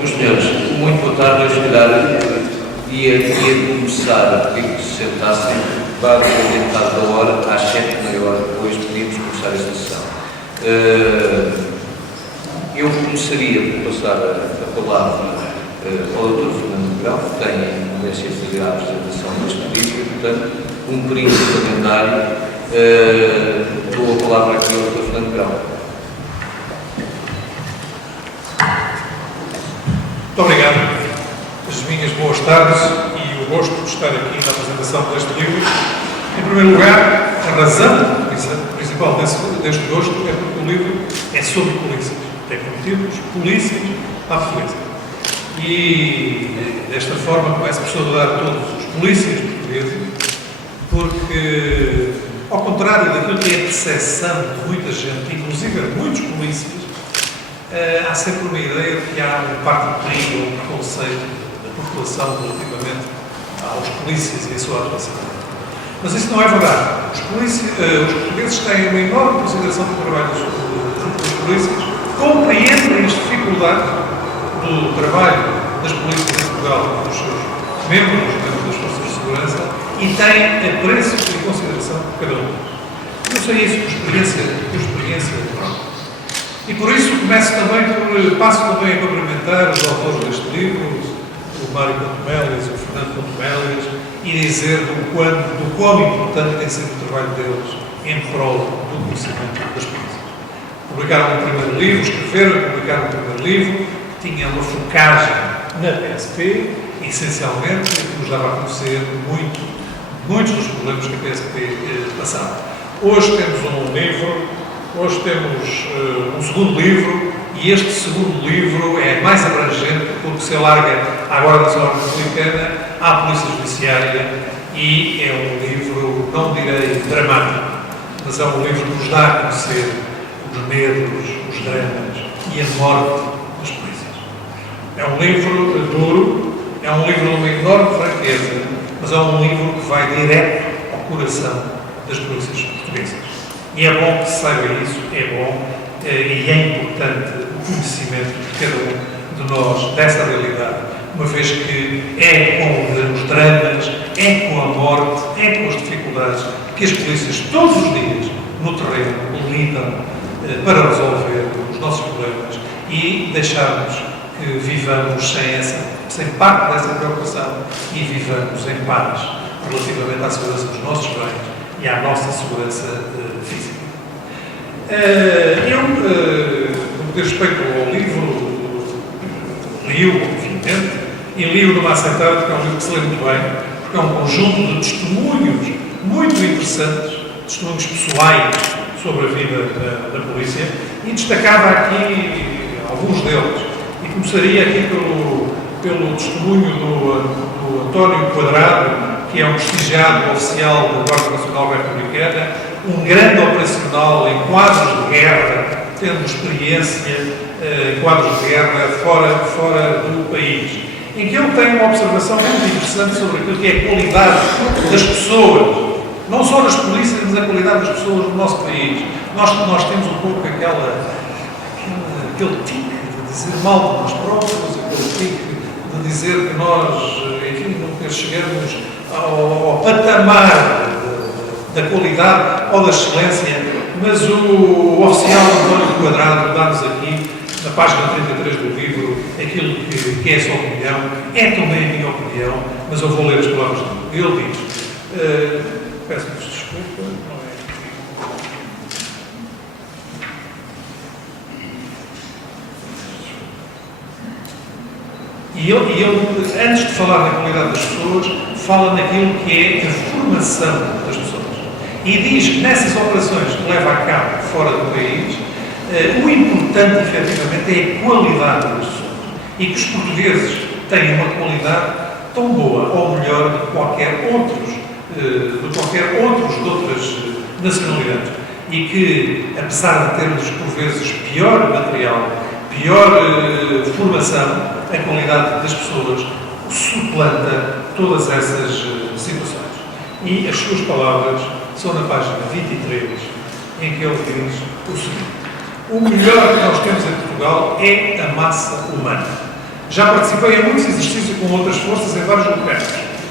Meus senhores, muito boa tarde. Eu, se calhar, ia começar, queria que se sentassem, para metade da hora, às 7h30, depois podíamos começar esta sessão. Eu começaria por passar a palavra ao Dr. Fernando Negrão, que tem a incumbência de fazer a apresentação deste livro, e, portanto, cumprindo o calendário, dou a palavra aqui ao Dr. Fernando Negrão. Muito obrigado. As minhas boas tardes e o gosto de estar aqui na apresentação deste livro. Em primeiro lugar, a razão principal deste gosto é porque o livro é sobre polícias. Tem como títulos Polícias à Portuguesa. E desta forma começa por saudar todos os polícias portugueses, porque, ao contrário daquilo que é a percepção de muita gente, inclusive muitos polícias, há sempre uma ideia de que há um partido ou um preconceito da população relativamente aos polícias e a sua atuação. Mas isso não é verdade. Os portugueses têm uma enorme consideração do trabalho dos polícias, compreendem as dificuldades do trabalho das polícias em Portugal, dos seus membros das forças de segurança, e têm apreço e consideração por cada um. Eu sei isso por experiência própria. E por isso passo também a cumprimentar os autores deste livro, o Mário Pontemélias, o Fernando Pontemélias, e dizer do quão importante tem sido o trabalho deles em prol do conhecimento das polícias. Publicaram o primeiro livro, escreveram e publicaram o primeiro livro, que tinha uma focagem na PSP, essencialmente, que nos dava a conhecer muitos dos problemas que a PSP passava. Hoje temos um livro. Hoje temos um segundo livro, e este segundo livro é mais abrangente porque se alarga à Guarda Nacional Republicana, à Polícia Judiciária, e é um livro, não direi dramático, mas é um livro que nos dá a conhecer os medos, os dramas e a morte das polícias. É um livro duro, é um livro de uma enorme franqueza, mas é um livro que vai direto ao coração das polícias portuguesas. E é bom que se saiba isso, é bom e é importante o conhecimento de cada um de nós dessa realidade, uma vez que é com os dramas, é com a morte, é com as dificuldades que as polícias todos os dias no terreno lidam para resolver os nossos problemas e deixarmos que vivamos sem parte dessa preocupação e vivamos em paz relativamente à segurança dos nossos bens e à nossa segurança física. No que diz respeito ao livro, li-o, obviamente, e li-o numa assentada, que é um livro que se lê muito bem, porque é um conjunto de testemunhos muito interessantes, testemunhos pessoais sobre a vida da polícia, e destacava aqui alguns deles. E começaria aqui pelo testemunho do António Quadrado, que é um prestigiado oficial da Guarda Nacional Republicana, um grande operacional em quadros de guerra, tendo experiência em quadros de guerra fora do país, em que ele tem uma observação muito interessante sobre aquilo que é a qualidade das pessoas, não só das polícias, mas a qualidade das pessoas no nosso país. Nós temos um pouco aquele tique de dizer mal de nós próprios, aquele tique de dizer que nós, enfim, nunca chegamos ao patamar da qualidade ou da excelência, mas o oficial António Quadrado dá-nos aqui, na página 33 do livro, aquilo que é a sua opinião, é também a minha opinião, mas eu vou ler as palavras dele. Ele diz, peço-vos desculpa, não é aqui. E ele, antes de falar na qualidade das pessoas, fala naquilo que é a formação das pessoas. E diz que nessas operações que leva a cabo fora do país, o importante, efetivamente, é a qualidade das pessoas. E que os portugueses têm uma qualidade tão boa ou melhor do que qualquer outros de outras nacionalidades. E que, apesar de termos, por vezes, pior material, pior formação, a qualidade das pessoas suplanta todas essas situações. E as suas palavras são na página 23, em que ele diz o seguinte: o melhor que nós temos em Portugal é a massa humana. Já participei em muitos exercícios com outras forças em vários locais.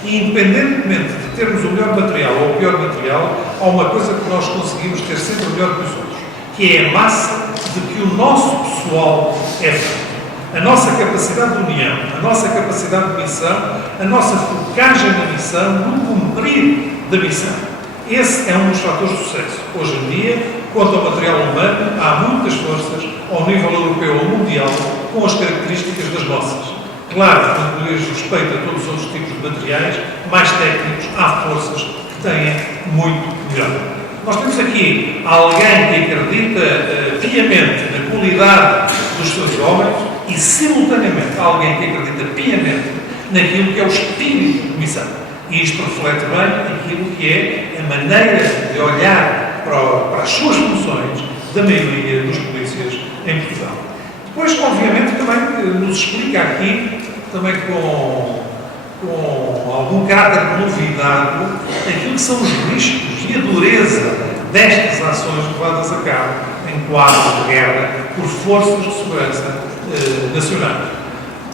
E, independentemente de termos o melhor material ou o pior material, há uma coisa que nós conseguimos ter sempre melhor que os outros, que é a massa de que o nosso pessoal é feito. A nossa capacidade de união, a nossa capacidade de missão, a nossa focagem na missão, no cumprir da missão. Esse é um dos fatores de sucesso. Hoje em dia, quanto ao material humano, há muitas forças, ao nível europeu ou mundial, com as características das nossas. Claro que, no que diz respeito a todos os outros tipos de materiais, mais técnicos, há forças que têm muito melhor. Nós temos aqui alguém que acredita piamente na qualidade dos seus homens e, simultaneamente, alguém que acredita piamente naquilo que é o espírito de missão. E isto reflete bem aquilo que é a maneira de olhar para as suas funções da maioria dos polícias em Portugal. Depois, obviamente, também nos explica aqui, também com algum caráter de novidade, aquilo que são os riscos e a dureza destas ações levadas a cabo em quadro de guerra por forças de segurança nacionais.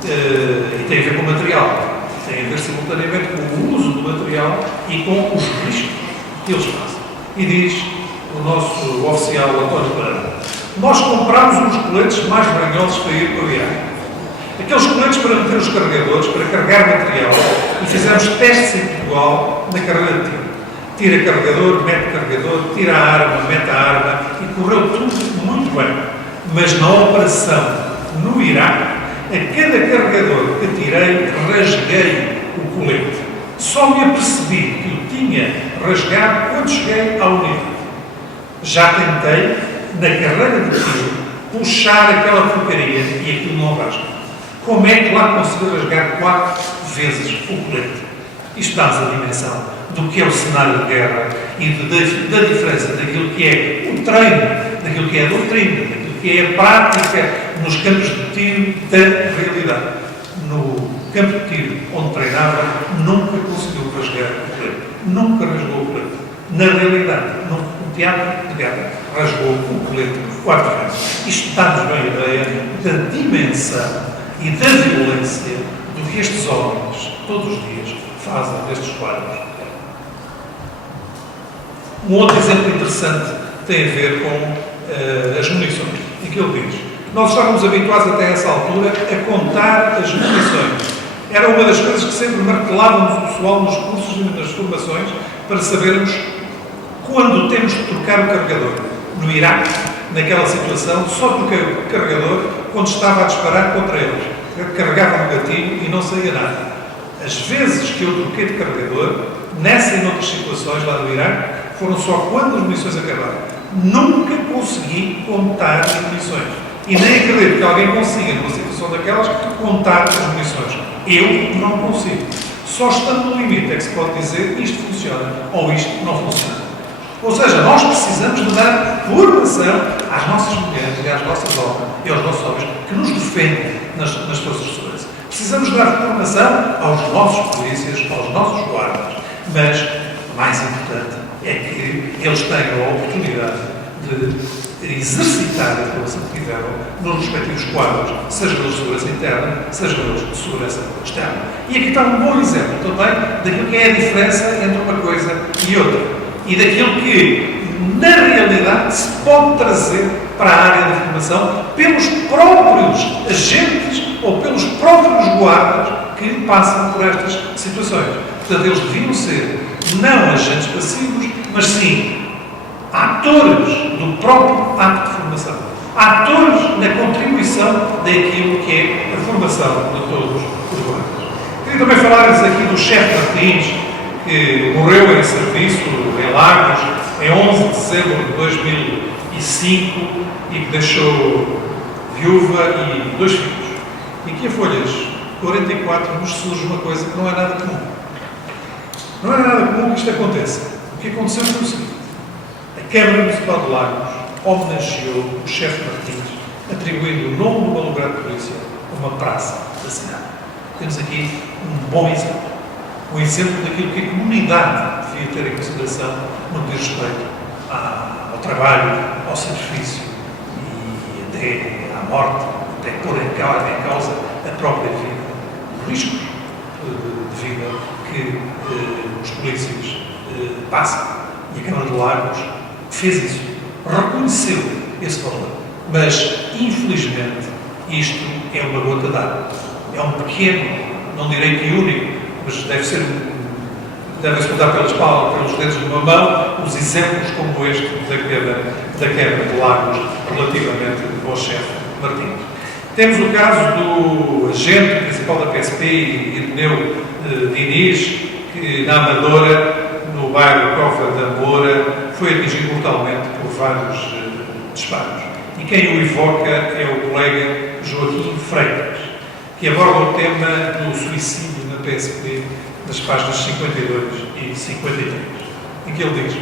E tem a ver com o material. Tem a ver simultaneamente com o uso do material e com os riscos que eles fazem. E diz o nosso oficial António Pereira: nós compramos uns coletes mais ranhosos para ir para o Iraque. Aqueles coletes para meter os carregadores, para carregar material, e fizemos testes em Portugal na carreira de tiro. Tira carregador, mete carregador, tira a arma, mete a arma, e correu tudo muito bem. Mas na operação no Iraque, a cada carregador que tirei, rasguei o colete. Só me apercebi que o tinha rasgado quando cheguei à unidade. Já tentei, na carreira de tiro, puxar aquela porcaria e aquilo não rasga. Como é que lá consegui rasgar 4 vezes o colete? Isto dá-nos a dimensão do que é o cenário de guerra e da diferença daquilo que é o treino, daquilo que é a doutrina, daquilo que é a prática nos campos de tiro da realidade. No campo de tiro onde treinava, nunca conseguiu rasgar o colete. Nunca rasgou o colete. Na realidade, no teatro de guerra, rasgou o colete 4 vezes. Isto dá-nos bem a ideia da dimensão e da violência do que estes homens, todos os dias, fazem nestes quadros. Um outro exemplo interessante tem a ver com as munições, em que ele diz: nós estávamos habituados até essa altura a contar as munições. Era uma das coisas que sempre martelávamos o pessoal nos cursos e nas formações para sabermos quando temos de trocar o carregador. No Iraque, naquela situação, só troquei o carregador quando estava a disparar contra eles. Eu carregava o gatilho e não saía nada. As vezes que eu troquei de carregador, nessa e noutras situações lá do Iraque, foram só quando as munições acabaram. Nunca consegui contar as munições. E nem acredito que alguém consiga, numa situação daquelas, contar as munições. Eu não consigo. Só estando no limite é que se pode dizer isto funciona ou isto não funciona. Ou seja, nós precisamos de dar formação às nossas mulheres e às nossas homens e aos nossos homens que nos defendem nas forças de segurança. Precisamos de dar formação aos nossos polícias, aos nossos guardas. Mas, mais importante, é que eles tenham a oportunidade de exercitar a formação que tiveram nos respectivos quadros, seja eles de segurança interna, seja eles de segurança externa. E aqui está um bom exemplo também daquilo que é a diferença entre uma coisa e outra. E daquilo que, na realidade, se pode trazer para a área da formação pelos próprios agentes ou pelos próprios guardas que passam por estas situações. Portanto, eles deviam ser não agentes passivos, mas sim atores do próprio ato de formação. Atores na contribuição daquilo que é a formação de todos os guardas. Queria também falar-lhes aqui do chefe Martins, que morreu em serviço em Lagos em 11 de dezembro de 2005 e que deixou viúva e 2 filhos. E aqui a folhas 44 nos surge uma coisa que não é nada comum. Não é nada comum que isto aconteça. O que aconteceu foi o seguinte: a Câmara Municipal de Lagos homenageou o chefe Martins, atribuindo o nome do malogrado de polícia a uma praça da cidade. Temos aqui um bom exemplo. Um exemplo daquilo que a comunidade devia ter em consideração no que diz respeito ao trabalho, ao sacrifício e até à morte, até pôr em causa a própria vida. riscos de vida que os polícias passam. E a Câmara de Lagos fez isso, reconheceu esse valor. Mas, infelizmente, isto é uma gota d'água. É um pequeno, não direi que único, mas deve-se contar pelos dedos de uma mão, os exemplos como este da quebra de Lagos relativamente ao chefe Martins. Temos o caso do agente principal da PSP, Irineu Diniz, que na Amadora, no bairro Cova da Moura, foi atingido brutalmente por vários disparos. E quem o evoca é o colega Joaquim Freitas, que aborda o tema do suicídio na PSP nas páginas 52 e 53, em que ele diz: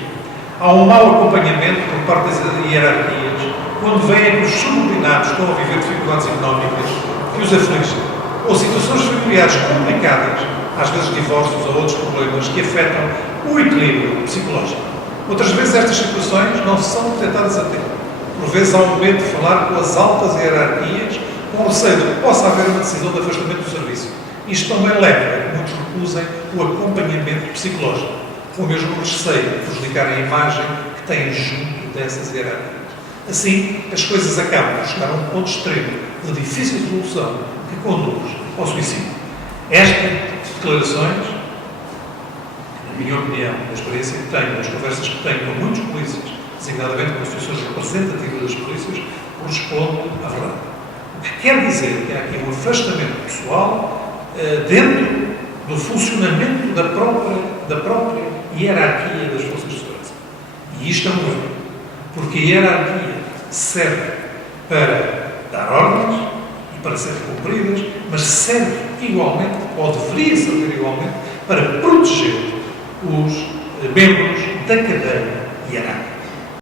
há um mau acompanhamento por parte das hierarquias quando veem que os subordinados estão a viver dificuldades económicas que os afligem, ou situações familiares complicadas, às vezes divórcios ou outros problemas que afetam o equilíbrio psicológico. Outras vezes estas situações não são detectadas a tempo. Por vezes há um medo de falar com as altas hierarquias, com receio de que possa haver uma decisão de afastamento do serviço. Isto também leva a que muitos recusem o acompanhamento psicológico, com o mesmo receio de prejudicar a imagem que têm junto dessas hierarquias. Assim, as coisas acabam por chegar a um ponto extremo de difícil solução que conduz ao suicídio. Estas declarações, na minha opinião, da experiência que tenho, das conversas que tenho com muitos polícias, designadamente com instituições representativas das polícias, correspondem à verdade. O que quer dizer que há aqui um afastamento pessoal dentro do funcionamento da própria hierarquia das forças de segurança. E isto é um erro, porque a hierarquia serve para dar ordens e para serem cumpridas, mas serve igualmente, ou deveria servir igualmente, para proteger os membros da cadeia hierárquica.